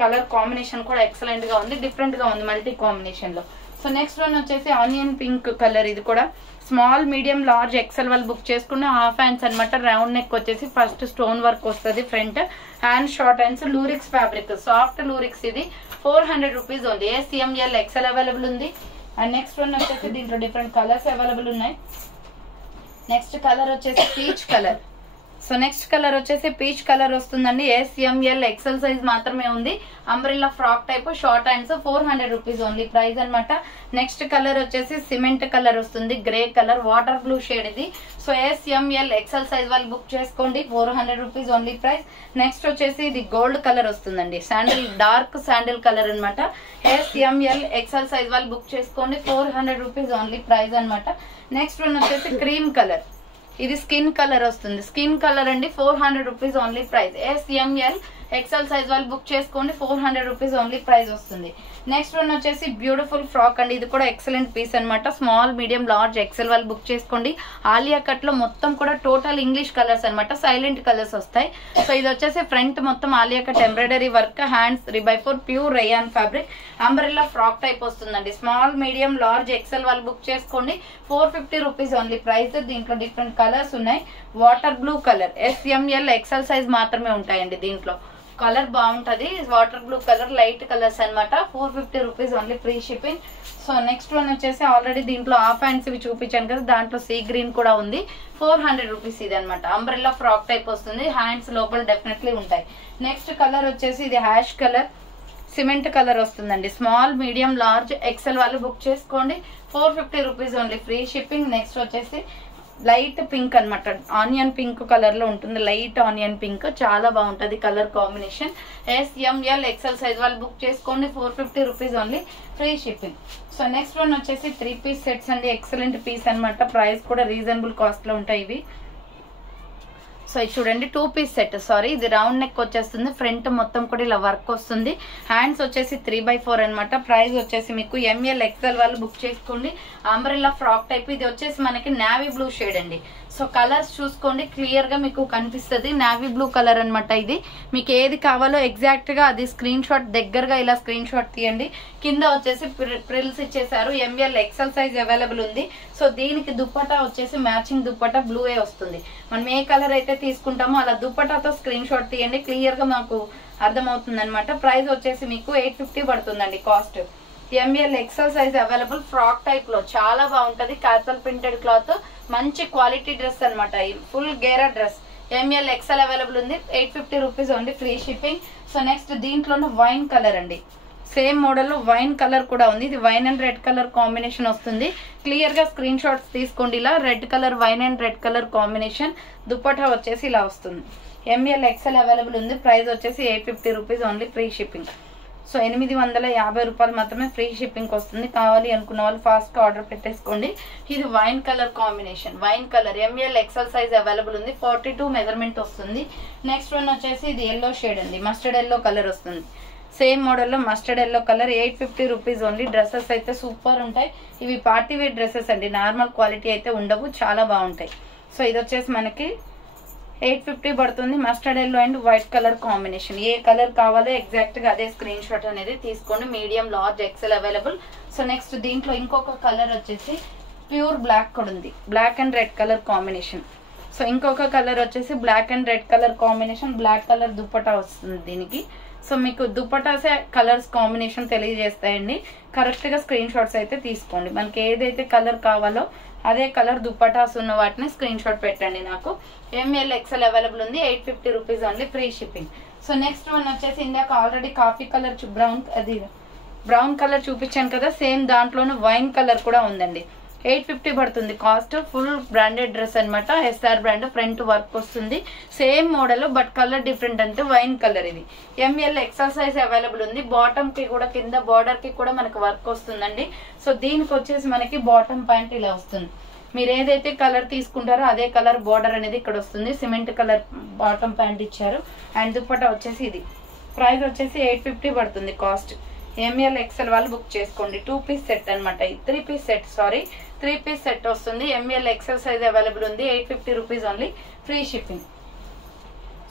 కలర్ కాంబినేషన్ కూడా ఎక్సలెంట్ గా ఉంది. డిఫరెంట్ గా ఉంది మల్టీ కాంబినేషన్ లో. సో నెక్స్ట్ వన్ వచ్చేసి ఆనియన్ పింక్ కలర్. ఇది కూడా స్మాల్ మీడియం లార్జ్ XL వాళ్ళు బుక్ చేసుకున్న హాఫ్ హ్యాండ్స్ అనమాట. రౌండ్ నెక్ వచ్చేసి ఫస్ట్ స్టోన్ వర్క్ వస్తుంది. Front hand short hands. లూరిక్స్ fabric. Soft లూరిక్స్. ఇది 400 rupees only. SML XL available ఉంది. అండ్ నెక్స్ట్ వన్ వచ్చేసి దీంట్లో డిఫరెంట్ కలర్స్ అవైలబుల్ ఉన్నాయి. నెక్స్ట్ కలర్ వచ్చేసి peach colour. So next colour వచ్చేసి పీచ్ కలర్ వస్తుందండి. SML XL సైజ్ మాత్రమే ఉంది. Umbrella frock type short hands 400 rupees only price అనమాట. నెక్స్ట్ కలర్ వచ్చేసి సిమెంట్ కలర్ వస్తుంది, grey colour water blue shade ఇది. సో SML XL సైజ్ వాళ్ళు బుక్ చేసుకోండి, 400 రూపీస్ ఓన్లీ ప్రైస్. నెక్స్ట్ వచ్చేసి ఇది గోల్డ్ కలర్ వస్తుందండి, శాండిల్ డార్క్ శాండిల్ కలర్ అనమాట. SML XL సైజ్ వాళ్ళు బుక్ చేసుకోండి, 400 రూపీస్ ఓన్లీ ప్రైస్ అనమాట. నెక్స్ట్ వన్ వచ్చేసి క్రీమ్ కలర్, ఇది స్కిన్ కలర్ వస్తుంది, స్కిన్ కలర్ అండి, 400 rupees only price. SML XL size వాళ్ళు బుక్ చేసుకోండి, 400 రూపీస్ ఓన్లీ ప్రైస్ వస్తుంది. నెక్స్ట్ వన్ వచ్చేసి బ్యూటిఫుల్ ఫ్రాక్ అండి, ఇది కూడా ఎక్సలెంట్ పీస్ అనమాట. స్మాల్ మీడియం లార్జ్ XL వాళ్ళు బుక్ చేసుకోండి. ఆలియా కట్ లో మొత్తం కూడా టోటల్ ఇంగ్లీష్ కలర్స్ అనమాట, సైలెంట్ కలర్స్ వస్తాయి. సో ఇది వచ్చేసి ఫ్రంట్ మొత్తం Alia cut embroidery work, hands 3/4 pure rayon fabric, umbrella frock type వస్తుందండి. స్మాల్ మీడియం లార్జ్ XL వాళ్ళు బుక్ చేసుకోండి, 450 రూపీస్ ఓన్లీ ప్రైస్. దీంట్లో డిఫరెంట్ కలర్స్ ఉన్నాయి. Water blue colour, SML XL size మాత్రమే ఉంటాయండి. దీంట్లో కలర్ బాగుంటది, water blue colour light colours అనమాట, 450 rupees only free shipping. So next one వచ్చేసి ఆల్రెడీ దీంట్లో హాఫ్ హ్యాండ్స్ ఇవి చూపించాను కదా, దాంట్లో సీ గ్రీన్ కూడా ఉంది, 400 రూపీస్ ఇది అనమాట. అంబ్రెల్లా ఫ్రాక్ టైప్ వస్తుంది, హ్యాండ్స్ లోపల డెఫినెట్లీ ఉంటాయి. నెక్స్ట్ కలర్ వచ్చేసి ఇది హ్యాష్ కలర్ సిమెంట్ కలర్ వస్తుందండి. స్మాల్ మీడియం లార్జ్ XL వాళ్ళు బుక్ చేసుకోండి, 450 rupees only free shipping. Next వచ్చేసి లైట్ పింక్ అనమాట, ఆనియన్ పింక్ కలర్ లో ఉంటుంది, లైట్ ఆనియన్ పింక్, చాలా బాగుంటది colour combination. SML XL size వాళ్ళు బుక్ చేసుకోండి, 450 rupees only free shipping. So next one వచ్చేసి 3 పీస్ సెట్స్ అండి, ఎక్సలెంట్ పీస్ అనమాట, ప్రైస్ కూడా రీజనబుల్ కాస్ట్ లో ఉంటాయి ఇవి. సో ఇది చూడండి 2 పీస్ సెట్, సారీ ఇది రౌండ్ నెక్ వచ్చేస్తుంది, ఫ్రంట్ మొత్తం కూడా ఇలా వర్క్ వస్తుంది, హ్యాండ్స్ వచ్చేసి 3/4 అనమాట. ప్రైస్ వచ్చేసి మీకు ML XL వాళ్ళు బుక్ చేసుకోండి. అంబ్రెల్లా ఫ్రాక్ టైప్, ఇది వచ్చేసి మనకి నావీ బ్లూ షేడ్ అండి. సో కలర్స్ చూసుకోండి, క్లియర్ గా మీకు కనిపిస్తుంది, నావీ బ్లూ కలర్ అనమాట. ఇది మీకు ఏది కావాలో ఎగ్జాక్ట్ గా అది స్క్రీన్ షాట్ దగ్గరగా ఇలా స్క్రీన్ షాట్ తీయండి. కింద వచ్చేసి ప్రిల్స్ ఇచ్చేసారు, ML XL సైజ్ అవైలబుల్ ఉంది. సో దీనికి దుప్పటా వచ్చేసి మ్యాచింగ్ దుప్పటా బ్లూయే వస్తుంది. మనం ఏ కలర్ అయితే తీసుకుంటామో అలా దుప్పటాతో స్క్రీన్ షాట్ తీయండి, క్లియర్ గా మాకు అర్థమవుతుంది అనమాట. ప్రైస్ వచ్చేసి మీకు 850 పడుతుందండి cost. ML XL size available, frock type లో చాలా బాగుంటది, క్యాజువల్ ప్రింటెడ్ క్లాత్, మంచి క్వాలిటీ డ్రెస్ అనమాట, ఫుల్ గేరా డ్రెస్. ML XL అవైలబుల్ ఉంది, 850 rupees only free shipping. So next దీంట్లోనే వైన్ కలర్ అండి, సేమ్ మోడల్ లో వైన్ కలర్ కూడా ఉంది, ఇది wine and red colour combination వస్తుంది. క్లియర్ గా స్క్రీన్ షాట్స్ తీసుకోండి, ఇలా red colour wine and red colour combination. Dupatta వచ్చేసి ఇలా వస్తుంది. ML XL అవైలబుల్ ఉంది, ప్రైస్ వచ్చేసి 850 rupees only free shipping. So 850 రూపాయలు మాత్రమే ఫ్రీ షిప్పింగ్ వస్తుంది. కావాలి అనుకున్న వాళ్ళు ఫాస్ట్ గా ఆర్డర్ పెట్టేసుకోండి. ఇది wine colour combination, wine colour ML XL size available ఉంది, 42 మెజర్మెంట్ వస్తుంది. నెక్స్ట్ వన్ వచ్చేసి ఇది ఎల్లో షేడ్ అండి, మస్టర్డ్ ఎల్లో కలర్ వస్తుంది, సేమ్ మోడల్ లో mustard yellow colour, 850 rupees only. Dresses అయితే సూపర్ ఉంటాయి, ఇవి పార్టీ వేర్ డ్రెస్సెస్ అండి, నార్మల్ క్వాలిటీ అయితే ఉండవు, చాలా బాగుంటాయి. సో ఇది వచ్చేసి మనకి 850 పడుతుంది, mustard yellow and white colour combination. ఏ కలర్ కావాలో ఎగ్జాక్ట్ గా అదే స్క్రీన్ షాట్ అనేది తీసుకోండి, medium large XL available. So next దీంట్లో ఇంకొక కలర్ వచ్చేసి ప్యూర్ బ్లాక్ కూడా ఉంది, black and red colour combination. So ఇంకొక కలర్ వచ్చేసి black and red colour combination, black colour dupatta వస్తుంది దీనికి. సో మీకు దుప్పటాసే కలర్స్ కాంబినేషన్ తెలియజేస్తాయండి, కరెక్ట్ గా స్క్రీన్ షాట్స్ అయితే తీసుకోండి. మనకి ఏదైతే కలర్ కావాలో అదే కలర్ దుప్పటాస్ ఉన్న వాటిని స్క్రీన్ షాట్ పెట్టండి నాకు. ML XL అవైలబుల్ ఉంది, 850 rupees only free shipping. So next one వచ్చేసి ఇందాక already coffee colour brown colour చూపించాను కదా, సేమ్ దాంట్లోనే వైన్ కలర్ కూడా ఉందండి, 850 పడుతుంది కాస్ట్. ఫుల్ బ్రాండెడ్ డ్రెస్ అనమాట, SR బ్రాండ్, ఫ్రంట్ వర్క్ వస్తుంది, same model but colour different, అంటే వైన్ కలర్. ఇది ML XL సైజ్ అవైలబుల్ ఉంది. బాటమ్ కి కూడా కింద బార్డర్ కి కూడా మనకి వర్క్ వస్తుందండి. సో దీనికి వచ్చేసి మనకి బాటమ్ ప్యాంట్ ఇలా వస్తుంది, మీరు ఏదైతే కలర్ తీసుకుంటారో అదే కలర్ బార్డర్ అనేది ఇక్కడ వస్తుంది, సిమెంట్ కలర్ బాటమ్ ప్యాంట్ ఇచ్చారు. అండ్ దుప్పటా వచ్చేసి ఇది, ప్రైస్ వచ్చేసి 850 పడుతుంది కాస్ట్. ML XL వాళ్ళు బుక్ చేసుకోండి. 2 పీస్ సెట్ అనమాట, 3 piece set, sorry 3 piece set వస్తుంది. ML XL సైజ్ అవైలబుల్ ఉంది, 850 rupees only free shipping.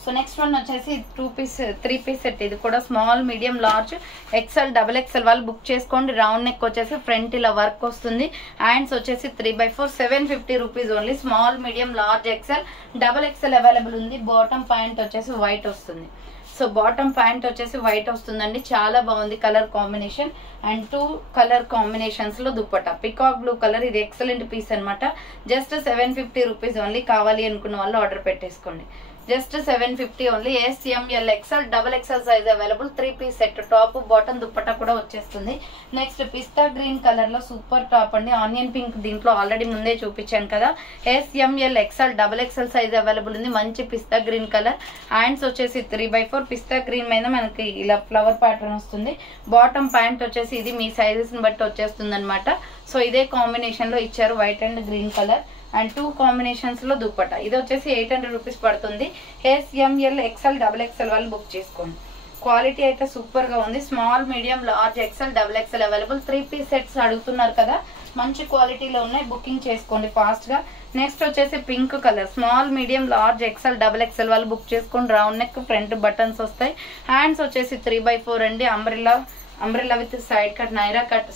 So next one వచ్చేసి 3 పీస్ సెట్, ఇది కూడా small medium large XL XXL వాళ్ళు బుక్ చేసుకోండి. రౌండ్ నెక్ వచ్చేసి ఫ్రంట్ ఇలా వర్క్ వస్తుంది, హ్యాండ్స్ వచ్చేసి 3/4, 750 rupees only. Small medium large XL XXL available ఉంది. బాటమ్ ప్యాంట్ వచ్చేసి వైట్ వస్తుంది. సో సో బాటమ్ ప్యాంట్ వచ్చేసి వైట్ వస్తుందండి, చాలా బాగుంది colour combination. And 2 colour combinations లో దుపట్టా పికాక్ బ్లూ కలర్. ఇది ఎక్సలెంట్ పీస్ అనమాట. Just 750 rupees only. కావాలి అనుకున్న వాళ్ళు ఆర్డర్ పెట్టేసుకోండి. Just 750 only. SML XL XXL size available. 3 piece set, top bottom dupatta కూడా వచ్చేస్తుంది. నెక్స్ట్ పిస్తా గ్రీన్ కలర్ లో సూపర్ టాప్ అండి, ఆనియన్ పింక్. దీంట్లో ఆల్రెడీ ముందే చూపించాను కదా. SML XL XXL size available ఉంది. మంచి పిస్తా గ్రీన్ కలర్. హ్యాండ్స్ వచ్చేసి 3/4 పిస్తా గ్రీన్ మీద మనకి ఇలా ఫ్లవర్ ప్యాటర్న్ వస్తుంది. బాటమ్ ప్యాంట్ వచ్చేసి ఇది మీ సైజెస్ ని బట్టి వచ్చేస్తుంది అనమాట. సో ఇదే కాంబినేషన్ లో ఇచ్చారు, white and green colour. And 2 combinations లో దుపట్టా. ఇది వచ్చేసి 800 రూపీస్ పడుతుంది. SML XL XXL వాళ్ళు బుక్ చేసుకోండి. క్వాలిటీ అయితే సూపర్ గా ఉంది. Small, medium, large, XL XXL available. 3 piece sets అడుగుతున్నారు కదా, మంచి క్వాలిటీలో ఉన్నాయి, బుకింగ్ చేసుకోండి ఫాస్ట్ గా. నెక్స్ట్ వచ్చేసి pink colour. Small, medium, large, XL XXL వాళ్ళు బుక్ చేసుకోండి. రౌండ్ నెక్, ఫ్రంట్ బటన్స్ వస్తాయి. హ్యాండ్స్ వచ్చేసి 3/4 అండి. Umbrella with side cut, Naira cut,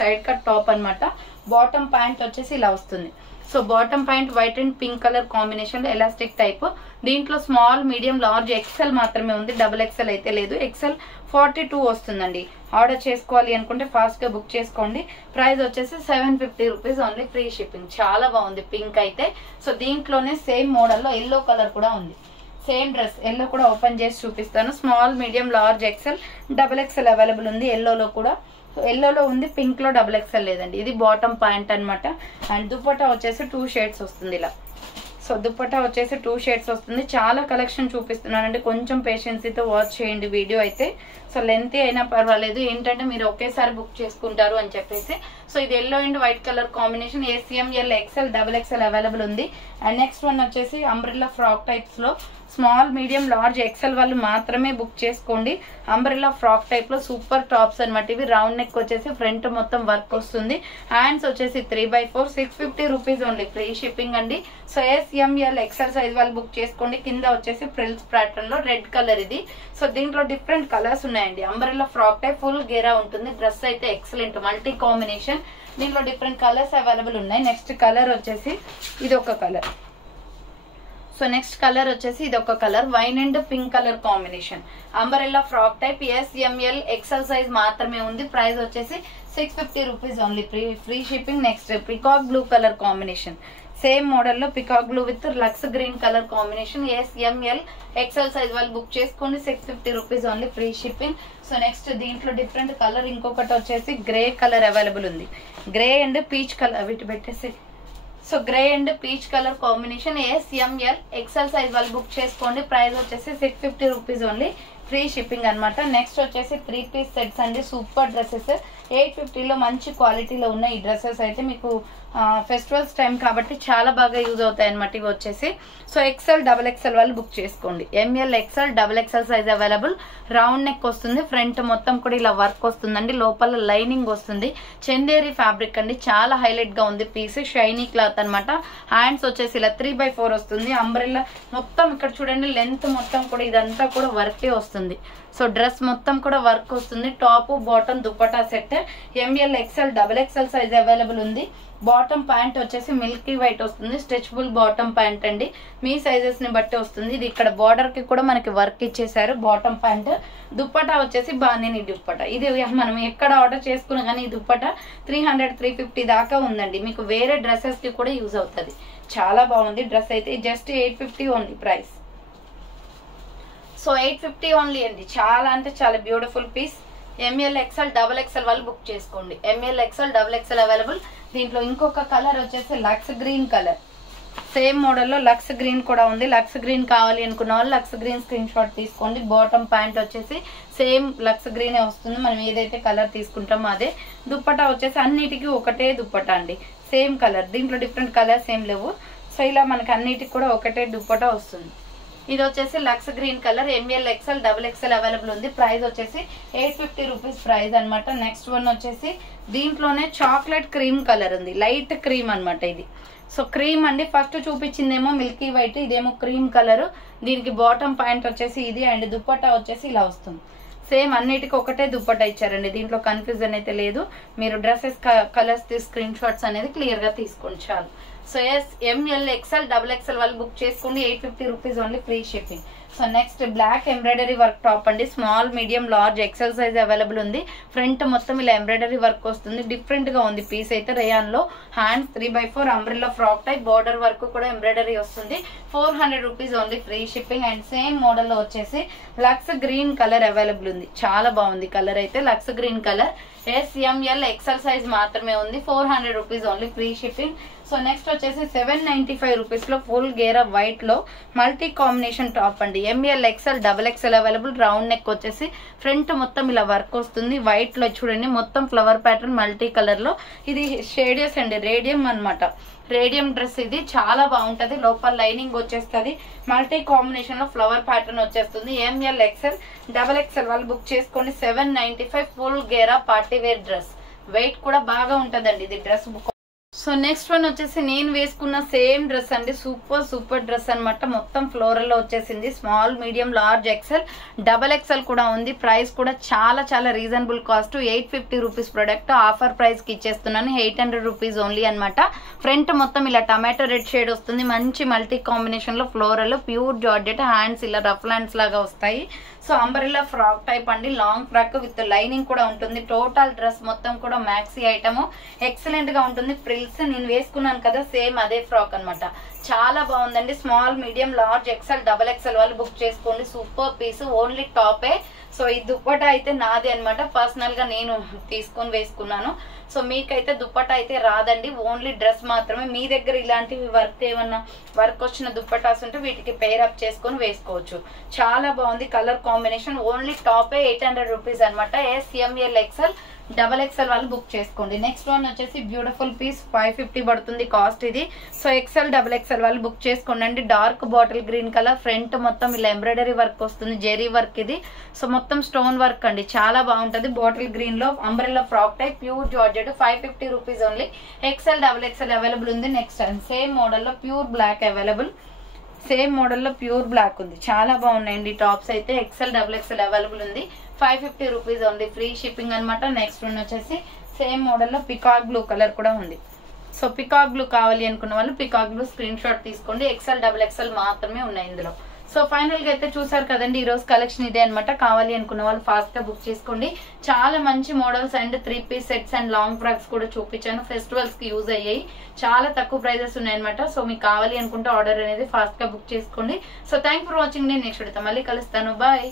side cut top అనమాట. బాటమ్ ప్యాంట్ వచ్చేసి ఇలా వస్తుంది. So bottom pant white and pink colour combination లో ఎలాస్టిక్ టైప్. దీంట్లో స్మాల్, మీడియం, లార్జ్, XL మాత్రమే ఉంది. XXL అయితే లేదు. XL 42 వస్తుందండి. ఆర్డర్ చేసుకోవాలి అనుకుంటే ఫాస్ట్ గా బుక్ చేసుకోండి. ప్రైస్ వచ్చేసి 750 రూపీస్ ఓన్లీ, ఫ్రీ షిప్పింగ్. చాలా బాగుంది పింక్ అయితే. సో దీంట్లోనే సేమ్ మోడల్ లో ఎల్లో కలర్ కూడా ఉంది. సేమ్ డ్రెస్ ఎల్లో కూడా ఓపెన్ చేసి చూపిస్తాను. Small, medium, large, XL XXL available ఉంది. ఎల్లోలో కూడా, ఎల్లోలో ఉంది, పింక్ లో XXL లేదండి. ఇది బాటమ్ ప్యాంట్ అనమాట. అండ్ దుపట్టా వచ్చేసి 2 షేడ్స్ వస్తుంది ఇలా. సో దుపట్టా వచ్చేసి 2 షేడ్స్ వస్తుంది. చాలా కలెక్షన్ చూపిస్తున్నానండి, కొంచెం పేషెన్సీతో వాచ్ చేయండి వీడియో అయితే. సో లెంత్ అయినా పర్వాలేదు, ఏంటంటే మీరు ఒకేసారి బుక్ చేసుకుంటారు అని చెప్పేసి. సో ఇది yellow and white colour combination. SML XL XXL available ఉంది. అండ్ నెక్స్ట్ వన్ వచ్చేసి అంబ్రెల్లా ఫ్రాక్ టైప్స్ లో స్మాల్, మీడియం, లార్జ్, XL వాళ్ళు మాత్రమే బుక్ చేసుకోండి. అంబ్రెల్లా ఫ్రాక్ టైప్ లో సూపర్ టాప్స్ అనమాట ఇవి. రౌండ్ నెక్ వచ్చేసి ఫ్రంట్ మొత్తం వర్క్ వస్తుంది. హ్యాండ్స్ వచ్చేసి 3/4, 650 రూపీస్ ఓన్లీ, ఫ్రీ షిప్పింగ్ అండి. సో SML XL సైజ్ వాళ్ళు బుక్ చేసుకోండి. కింద వచ్చేసి ఫ్రిల్స్ ప్యాటర్న్ లో రెడ్ కలర్ ఇది. సో దీంట్లో డిఫరెంట్ కలర్స్ ఉన్నాయండి. అంబ్రెల్లా ఫ్రాక్ టైప్ ఫుల్ గేరా ఉంటుంది. డ్రెస్ అయితే ఎక్సలెంట్, మల్టీ కాంబినేషన్. దీంట్లో డిఫరెంట్ కలర్స్ అవైలబుల్ ఉన్నాయి. నెక్స్ట్ కలర్ వచ్చేసి ఇది ఒక కలర్. సో నెక్స్ట్ కలర్ వచ్చేసి ఇది ఒక colour, wine and pink colour combination. Umbrella frock type. SML XL size మాత్రమే ఉంది. ప్రైస్ వచ్చేసి 650 rupees only, free shipping. Next peacock blue colour combination. Same model లో peacock blue with lux green colour combination. SML XL size వాళ్ళు బుక్ చేసుకోండి. 650 rupees only, free shipping. So next దీంట్లో డిఫరెంట్ కలర్ ఇంకొకటి వచ్చేసి గ్రే కలర్ అవైలబుల్ ఉంది. గ్రే అండ్ పీచ్ కలర్ వీటి పెట్టేసి. So grey and peach colour combination. SML XL size వాళ్ళు బుక్ చేసుకోండి. ప్రైస్ వచ్చేసి 650 రూపీస్ ఓన్లీ, ఫ్రీ షిప్పింగ్ అనమాట. నెక్స్ట్ వచ్చేసి 3 పీస్ సెట్స్ అండి, సూపర్ డ్రెస్సెస్. 850 లో మంచి క్వాలిటీలో ఉన్న ఈ డ్రెస్సెస్ అయితే మీకు ఫెస్టివల్స్ టైం కాబట్టి చాలా బాగా యూజ్ అవుతాయి అనమాట ఇవి వచ్చేసి. సో XL XXL వాళ్ళు బుక్ చేసుకోండి. ML XL XXL size available. Round neck వస్తుంది, ఫ్రంట్ మొత్తం కూడా ఇలా వర్క్ వస్తుందండి, లోపల లైనింగ్ వస్తుంది. చందేరి ఫ్యాబ్రిక్ అండి, చాలా హైలైట్ గా ఉంది పీస్. షైనీ క్లాత్ అనమాట. హ్యాండ్స్ వచ్చేసి ఇలా 3/4 వస్తుంది. అంబ్రెల్లా మొత్తం ఇక్కడ చూడండి, లెంత్ మొత్తం కూడా ఇదంతా కూడా వర్కే వస్తుంది. సో డ్రెస్ మొత్తం కూడా వర్క్ వస్తుంది. Top, bottom, dupatta set. ML XL XXL size available ఉంది. బాటమ్ ప్యాంట్ వచ్చేసి మిల్కీ వైట్ వస్తుంది. స్ట్రెచబుల్ బాటమ్ ప్యాంట్ అండి, మీ సైజెస్ ని బట్టి వస్తుంది. ఇది ఇక్కడ బార్డర్ కి కూడా మనకి వర్క్ ఇచ్చేసారు. Bottom pant. దుపట్టా వచ్చేసి బానిని దుపట్టా. ఇది మనం ఎక్కడ ఆర్డర్ చేసుకున్నా కానీ ఈ దుపట్టా 300, 350 దాకా ఉందండి. మీకు వేరే డ్రెస్సెస్ కి కూడా యూజ్ అవుతుంది. చాలా బాగుంది డ్రెస్ అయితే. Just 850 only price. So 850 only అండి. చాలా అంటే చాలా beautiful piece. ML XL XXL వాళ్ళు బుక్ చేసుకోండి. ML XL XXL available. దీంట్లో ఇంకొక కలర్ వచ్చేసి లక్స్ గ్రీన్ కలర్. సేమ్ మోడల్లో లక్స్ గ్రీన్ కూడా ఉంది. లక్స్ గ్రీన్ కావాలి అనుకున్న వాళ్ళు లక్స్ గ్రీన్ స్క్రీన్ షాట్ తీసుకోండి. బాటమ్ ప్యాంట్ వచ్చేసి సేమ్ లక్స్ గ్రీనే వస్తుంది, మనం ఏదైతే కలర్ తీసుకుంటామో అదే. దుప్పటా వచ్చేసి అన్నిటికీ ఒకటే దుప్పటా అండి, సేమ్ కలర్. దీంట్లో డిఫరెంట్ కలర్స్ ఏం లేవు. సో ఇలా మనకి అన్నిటికి కూడా ఒకటే దుప్పటా వస్తుంది. ఇది వచ్చేసి lux green colour. ML XL XXL available ఉంది. ప్రైస్ వచ్చేసి 850 రూపీస్ ప్రైస్ అనమాట. నెక్స్ట్ వన్ వచ్చేసి దీంట్లోనే చాక్లెట్ క్రీమ్ కలర్ ఉంది, లైట్ క్రీమ్ అనమాట ఇది. సో క్రీమ్ అండి, ఫస్ట్ చూపించిందేమో మిల్కీ వైట్, ఇదేమో క్రీమ్ కలర్. దీనికి బాటమ్ ప్యాంట్ వచ్చేసి ఇది అండ్ దుపట్టా వచ్చేసి ఇలా వస్తుంది. సేమ్ అన్నిటికీ ఒకటే దుపట్టా ఇచ్చారండి, దీంట్లో కన్ఫ్యూజన్ అయితే లేదు. మీరు డ్రెస్సెస్ కలర్స్ స్క్రీన్ షాట్స్ అనేది క్లియర్ గా తీసుకోండి చాలు. సో ML XL XXL వాళ్ళు బుక్ చేసుకోండి. 850 rupees only, free shipping. So next black embroidery work top అండి. Small, medium, large, XL size available ఉంది. ఫ్రంట్ మొత్తం ఇలా ఎంబ్రాయిడరీ వర్క్ వస్తుంది. డిఫరెంట్ గా ఉంది పీస్ అయితే. రేయాన్ లో hands 3/4 umbrella frock type, border work కూడా ఎంబ్రాయిడరీ వస్తుంది. 400 rupees only, free shipping. And same model లో వచ్చేసి లక్స్ గ్రీన్ కలర్ అవైలబుల్ ఉంది. చాలా బాగుంది కలర్ అయితే. Lux green colour SML XL size మాత్రమే ఉంది. 400 rupees only, free shipping. So next వచ్చేసి 795 రూపీస్ లో ఫుల్ గేరా వైట్ లో మల్టీ కాంబినేషన్ టాప్ అండి. ML XL XXL available. Round neck వచ్చేసి ఫ్రంట్ మొత్తం ఇలా వర్క్ వస్తుంది. వైట్ లో చూడండి మొత్తం ఫ్లవర్ ప్యాటర్న్ మల్టీ కలర్ లో. ఇది షేడియస్ అండి, రేడియం అన్నమాట. రేడియం డ్రెస్ ఇది చాలా బాగుంటది. లోపల లైనింగ్ వచ్చేస్తుంది. మల్టీ కాంబినేషన్ లో ఫ్లవర్ ప్యాటర్న్ వచ్చేస్తుంది. ML XL XXL వాళ్ళు బుక్ చేసుకోండి. 795 ఫుల్ గేరా పార్టీ వేర్ డ్రెస్. వెయిట్ కూడా బాగా ఉంటదండి ఇది dress. Book. So next one వచ్చేసి నేను వేసుకున్న సేమ్ డ్రెస్ అండి. సూపర్ డ్రెస్ అనమాట. మొత్తం ఫ్లోరల్ లో వచ్చేసింది. Small, medium, large, XL XXL కూడా ఉంది. ప్రైస్ కూడా చాలా reasonable cost. 850 rupees product. Offer price కి ఇచ్చేస్తున్నాను. 800 రూపీస్ ఓన్లీ అనమాట. ఫ్రంట్ మొత్తం ఇలా టమాటో రెడ్ షేడ్ వస్తుంది. మంచి మల్టీ కాంబినేషన్ లో ఫ్లోరల్, ప్యూర్ జార్జెట్. హ్యాండ్స్ ఇలా రఫ్ హ్యాండ్స్ లాగా వస్తాయి. సో అంబ్రెల్లా ఫ్రాక్ టైప్ అండి. లాంగ్ ఫ్రాక్ విత్ లైనింగ్ కూడా ఉంటుంది. టోటల్ డ్రెస్ మొత్తం కూడా మ్యాక్సీ ఐటమ్. ఎక్సలెంట్ గా ఉంటుంది. ఫ్రిల్స్ నేను వేసుకున్నాను కదా, సేమ్ అదే ఫ్రాక్ అనమాట. చాలా బాగుందండి. Small, medium, large, XL XXL వాళ్ళు బుక్ చేసుకోండి. Super piece. ఓన్లీ టాపే. సో ఈ దుప్పటా అయితే నాది అనమాట. పర్సనల్ గా నేను తీసుకొని వేసుకున్నాను. సో మీకైతే దుప్పటా అయితే రాదండి. ఓన్లీ డ్రెస్ మాత్రమే. మీ దగ్గర ఇలాంటివి ఏమన్నా వర్క్ వచ్చిన దుప్పటాస్ ఉంటే వీటికి పేర్ అప్ చేసుకొని వేసుకోవచ్చు. చాలా బాగుంది కలర్ కాంబినేషన్. ఓన్లీ టాపే 800 రూపీస్ అనమాట. SML XL XXL వాళ్ళు బుక్ చేసుకోండి. నెక్స్ట్ వన్ వచ్చేసి బ్యూటిఫుల్ పీస్. 550 పడుతుంది కాస్ట్ ఇది. సో XL XXL వాళ్ళు బుక్ చేసుకోండి. Dark bottle green colour. Front మొత్తం ఇలా ఎంబ్రాయిడరీ వర్క్ వస్తుంది. జెరీ వర్క్ ఇది. సో మొత్తం స్టోన్ వర్క్ అండి. చాలా బాగుంటది. బాటిల్ గ్రీన్ లో umbrella frock type, pure georgette. 550 rupees only. XL XXL available ఉంది. నెక్స్ట్ సేమ్ మోడల్ లో pure black available. Same model లో ప్యూర్ బ్లాక్ ఉంది. చాలా బాగున్నాయండి టాప్స్ అయితే. XL XXL అవైలబుల్ ఉంది. 550 రూపీస్ ఓన్లీ, ఫ్రీ షిప్పింగ్ అనమాట. నెక్స్ట్ వన్ వచ్చేసి సేమ్ మోడల్ లో పికాక్ బ్లూ కలర్ కూడా ఉంది. సో పికాక్ బ్లూ కావాలి అనుకున్న వాళ్ళు పికాక్ బ్లూ స్క్రీన్ షాట్ తీసుకోండి. XL XXL మాత్రమే ఉన్నాయి ఇందులో. సో ఫైనల్ గా అయితే చూసారు కదండి, ఈ రోజు కలెక్షన్ ఇదే అనమాట. కావాలి అనుకున్న వాళ్ళు ఫాస్ట్ గా బుక్ చేసుకోండి. చాలా మంచి models and 3 piece sets and long frocks కూడా చూపించాను. ఫెస్టివల్స్ కి యూజ్ అయ్యాయి. చాలా తక్కువ ప్రైజెస్ ఉన్నాయన్నమాట. సో మీకు కావాలి అనుకుంటే ఆర్డర్ అనేది ఫాస్ట్ గా బుక్ చేసుకోండి. So thank for watching. నేను నెక్స్ట్ మళ్ళీ కలుస్తాను. బాయ్.